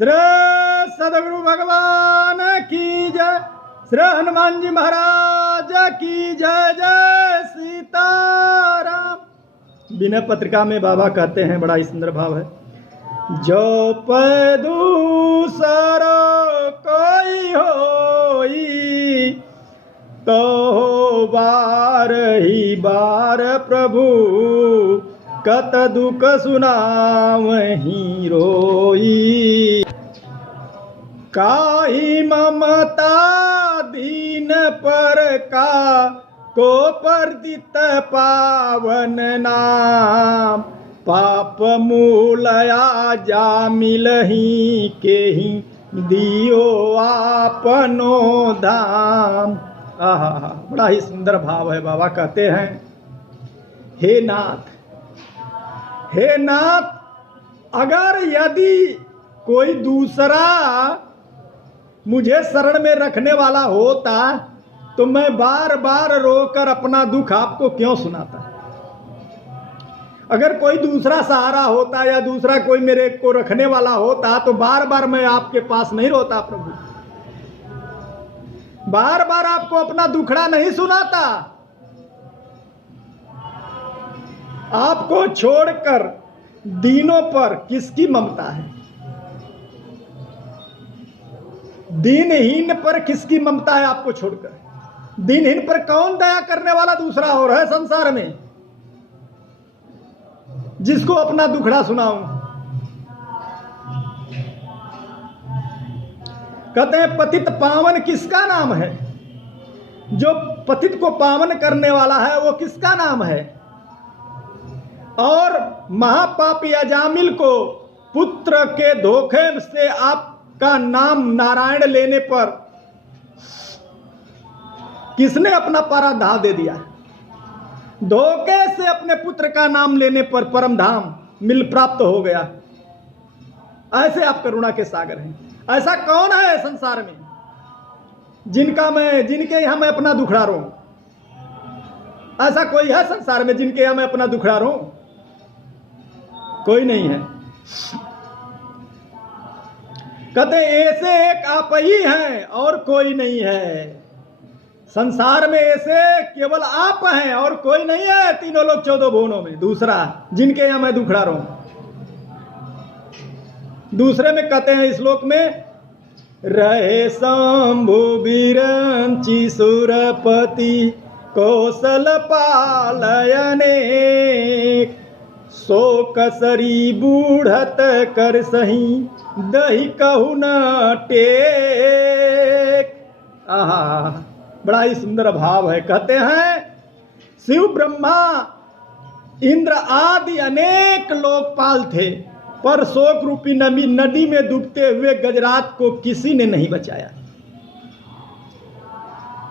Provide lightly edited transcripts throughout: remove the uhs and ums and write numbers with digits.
श्री सदगुरु भगवान की जय। श्री हनुमान जी महाराज की जय। जय सीताराम। विनय पत्रिका में बाबा कहते हैं, बड़ा ही सुंदर भाव है। जो दूसर कोई होई तो बार ही बार प्रभु कत दुख सुनावहीं रोई। काई ममता दीन पर का को परदित पावन नाम। पाप मूलया जा मिलही केहि दियो आपनो धाम। आहा, बड़ा ही सुंदर भाव है। बाबा कहते हैं, हे नाथ, हे नाथ, अगर यदि कोई दूसरा मुझे शरण में रखने वाला होता तो मैं बार बार रोकर अपना दुख आपको क्यों सुनाता। अगर कोई दूसरा सहारा होता या दूसरा कोई मेरे को रखने वाला होता तो बार बार मैं आपके पास नहीं रोता प्रभु, बार बार आपको अपना दुखड़ा नहीं सुनाता। आपको छोड़कर दीनों पर किसकी ममता है, दीनहीन पर किसकी ममता है आपको छोड़कर। दीनहीन पर कौन दया करने वाला दूसरा और है संसार में जिसको अपना दुखड़ा सुनाऊं। कहते हैं, पतित पावन किसका नाम है। जो पतित को पावन करने वाला है वो किसका नाम है। और महापापी अजामिल को पुत्र के धोखे से आपका नाम नारायण लेने पर किसने अपना पराधाव दे दिया। धोखे से अपने पुत्र का नाम लेने पर परम धाम मिल प्राप्त हो गया। ऐसे आप करुणा के सागर हैं। ऐसा कौन है संसार में जिनके यहां मैं अपना दुखड़ा रो। ऐसा कोई है संसार में जिनके यहां मैं अपना दुखड़ा रो। कोई नहीं है। कहते ऐसे एक आप ही हैं और कोई नहीं है। संसार में ऐसे केवल आप हैं और कोई नहीं है तीनों लोग 14 भुवनों में दूसरा जिनके यहां मैं दुखड़ा रहा हूं। दूसरे में कहते हैं इस श्लोक में, रहे शंभु बिरंची सुरपति कौशल पालयने। शोक सरी बूढ़त कर सही दही कहु न टेक। आहा, बड़ा ही सुंदर भाव है। कहते हैं, शिव ब्रह्मा इंद्र आदि अनेक लोकपाल थे पर शोक रूपी नदी में डूबते हुए गजराज को किसी ने नहीं बचाया।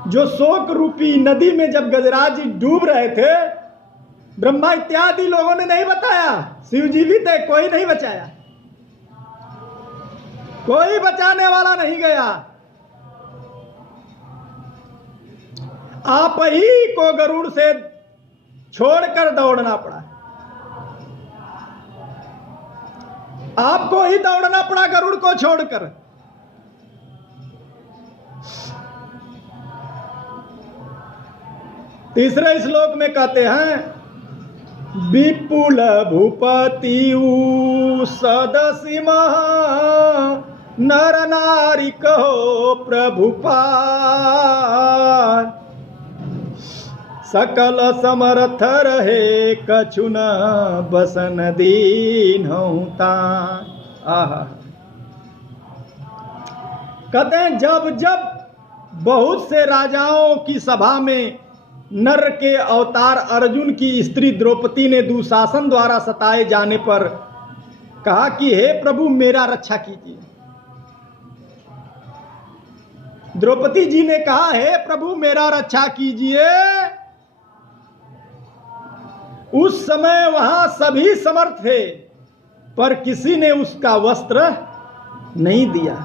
जो शोक रूपी नदी में जब गजराज डूब रहे थे, ब्रह्मा इत्यादि लोगों ने नहीं बताया। शिव जी भी थे, कोई नहीं बचाया। कोई बचाने वाला नहीं गया। आप ही को गरुड़ से छोड़कर दौड़ना पड़ा। आपको ही दौड़ना पड़ा गरुड़ को छोड़कर। तीसरे श्लोक में कहते हैं, विपुल भूपति सदसि महा नर नारी कहो प्रभु पार। सकल समर्थ रहे कछु न बसन दीन होता। आहा, कहते हैं, जब जब बहुत से राजाओं की सभा में नर के अवतार अर्जुन की स्त्री द्रौपदी ने दुशासन द्वारा सताए जाने पर कहा कि हे प्रभु मेरा रक्षा कीजिए। द्रौपदी जी ने कहा, हे प्रभु मेरा रक्षा कीजिए। उस समय वहां सभी समर्थ थे पर किसी ने उसका वस्त्र नहीं दिया।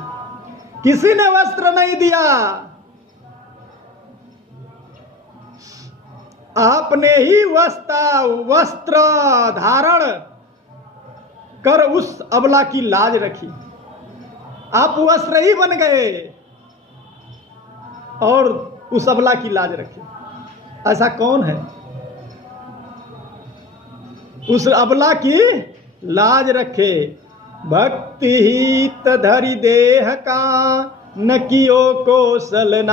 किसी ने वस्त्र नहीं दिया। आपने ही वस्त्र धारण कर उस अबला की लाज रखी। आप वस्त्र ही बन गए और उस अबला की लाज रखे। ऐसा कौन है? उस अबला की लाज रखे। भक्ति ही तधरि देह का न कियो कौशलनाथ।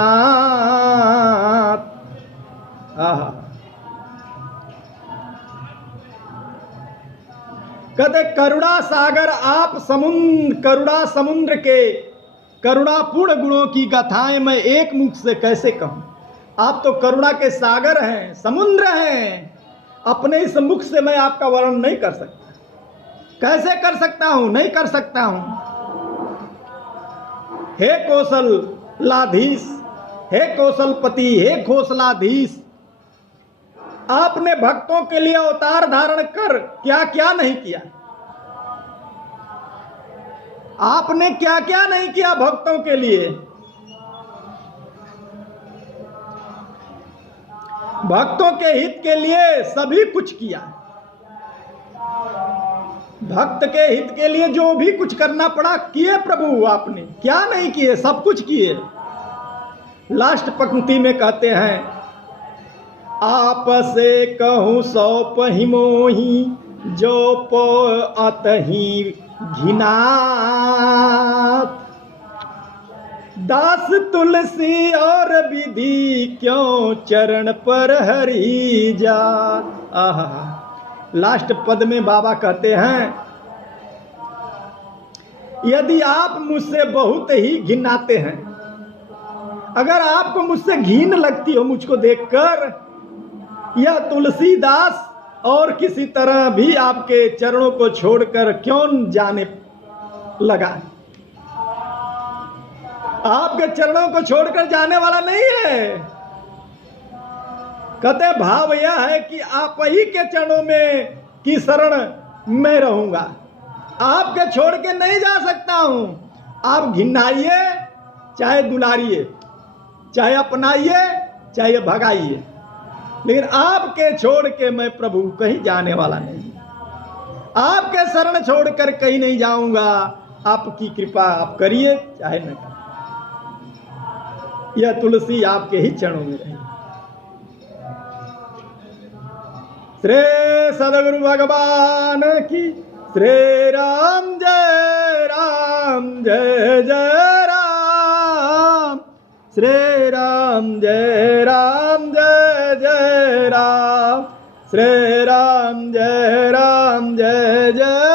आहा, कहते करुणा सागर आप करुणा समुद्र के करुणापूर्ण गुणों की गाथाएं मैं एक मुख से कैसे कहूं। आप तो करुणा के सागर हैं, समुद्र हैं, अपने इस मुख से मैं आपका वर्णन नहीं कर सकता। कैसे कर सकता हूं? नहीं कर सकता हूं। हे कौशलाधीश, हे कौशलपति, हे कौशलाधीश, आपने भक्तों के लिए अवतार धारण कर क्या क्या नहीं किया। आपने क्या क्या नहीं किया भक्तों के लिए। भक्तों के हित के लिए सभी कुछ किया। भक्त के हित के लिए जो भी कुछ करना पड़ा किए प्रभु आपने। क्या नहीं किए? सब कुछ किए। लास्ट पंक्ति में कहते हैं, आप से कहूं सौंप ही मोही जो पो अतही घिनात। दास तुलसी और विधि क्यों चरण पर हरि जात। आहा, लास्ट पद में बाबा कहते हैं, यदि आप मुझसे बहुत ही घिनाते हैं, अगर आपको मुझसे घिन लगती हो मुझको देखकर, यह तुलसीदास और किसी तरह भी आपके चरणों को छोड़कर क्यों जाने लगा। आपके चरणों को छोड़कर जाने वाला नहीं है। कहते भाव यह है कि आप ही के चरणों में की शरण में रहूंगा। आपके छोड़ के नहीं जा सकता हूं। आप घिनाइए चाहे दुलारिए, चाहे अपनाइए चाहे भगाइए, लेकिन आपके छोड़ के मैं प्रभु कहीं जाने वाला नहीं। आपके शरण छोड़कर कहीं नहीं जाऊंगा। आपकी कृपा आप करिए चाहे न करिए। यह तुलसी आपके ही चरणों में रहे। श्री सदगुरु भगवान की। श्री राम जय राम, जय जय राम। श्री राम जय राम, जय जय राम। श्री राम जय राम, जय जय